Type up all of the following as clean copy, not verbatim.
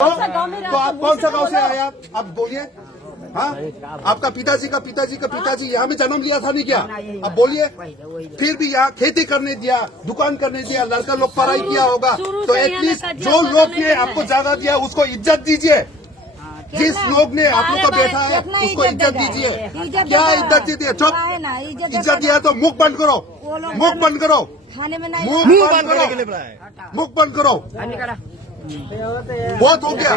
तो आप कौन सा गांव से आए आप बोलिए। हाँ, आपका पिताजी का पिताजी यहाँ में जन्म लिया था नहीं क्या? अब बोलिए। फिर भी यहाँ खेती करने दिया, दुकान करने दिया, लड़का लोग पढ़ाई किया होगा, तो एटलीस्ट जो लोग ने आपको जगह दिया उसको इज्जत दीजिए। जिस लोग ने आप लोग को बैठा है उसको इज्जत दीजिए। क्या इज्जत दीजिए? चुप। इज्जत दिया तो मुख बंद करो, मुख बंद करो, मुख बंद करो। बहुत हो गया।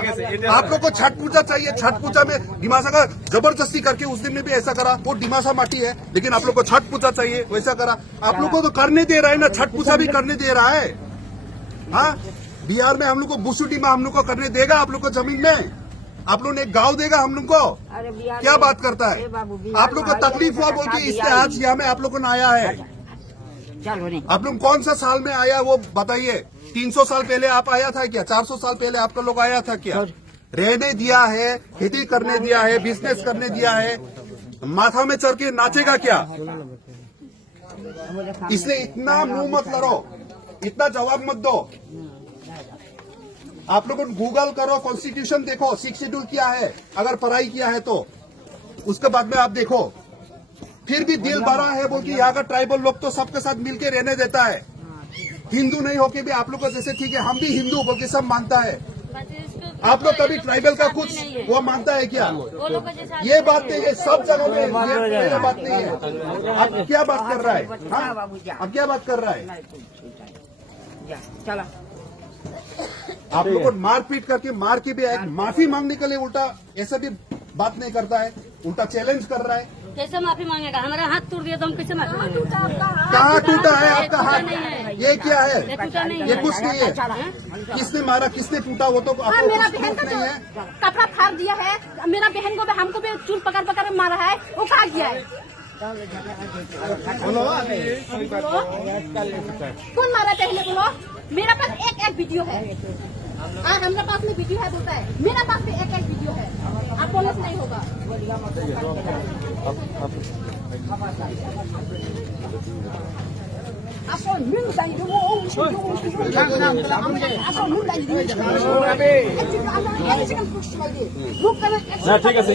आप लोग को छठ पूजा चाहिए। छठ पूजा में डिमासा का जबरदस्ती करके उस दिन में भी ऐसा करा। वो डिमासा माटी है, लेकिन आप लोग को छठ पूजा चाहिए, वैसा करा। आप लोग को तो करने दे रहा है ना, छठ पूजा भी करने दे रहा है। हाँ, बिहार में हम लोग को बुसुटी में हम लोग को करने देगा, आप लोग को जमीन में आप लोग ने एक गाँव देगा हम लोग को। क्या बात करता है? आप लोग को तकलीफ हुआ बोल के इसलिए आज यहाँ में आप लोग को आया है। आप लोग कौन सा साल में आया वो बताइए। 300 साल पहले आप आया था क्या? 400 साल पहले आपका लोग आया था क्या? रहने दिया है, खेती करने दिया है, बिजनेस करने दिया है, माथा में चढ़ के नाचेगा क्या? इसलिए इतना मुंह मत लड़ो, इतना जवाब मत दो। आप लोग गूगल करो, कॉन्स्टिट्यूशन देखो, 6 शेड्यूल क्या है, अगर पढ़ाई किया है तो उसके बाद में आप देखो। फिर भी दिल भरा है बोल कि यहाँ का ट्राइबल लोग तो सबके साथ मिलके रहने देता है। हिंदू नहीं होके भी आप लोग को जैसे ठीक है हम भी हिंदू बोल के सब मानता है। आप लोग कभी ट्राइबल का कुछ वो मानता है क्या? ये बात नहीं है, सब जगह में ये बात नहीं है। आप क्या बात कर रहा है? हाँ, अब क्या बात कर रहा है? आप लोग को मार पीट करके मार के भी माफी मांगने के लिए उल्टा ऐसा भी बात नहीं करता है, उल्टा चैलेंज कर रहा है। कैसे माफी मांगेगा? हमारा हाथ टूट दिया तो हम कैसे माफी मांगेंगे? कहाँ टूटा है आपका हाथ? ये क्या है? ये कुछ नहीं है। किसने मारा, किसने टूटा वो तो आपको मेरा कुछ बहन प्रूफ का नहीं है। कपड़ा फाड़ दिया है। मेरा बहन को हमको भी चूल पकड़ पकड़ मारा है, वो कहा गया है। कौन मारा पहले बोलो? मेरा पास एक वीडियो है। हमारे पास में वीडियो है बोलता है, मेरा पास भी एक वीडियो है। आप बोले नहीं होगा। ঠিক আছে।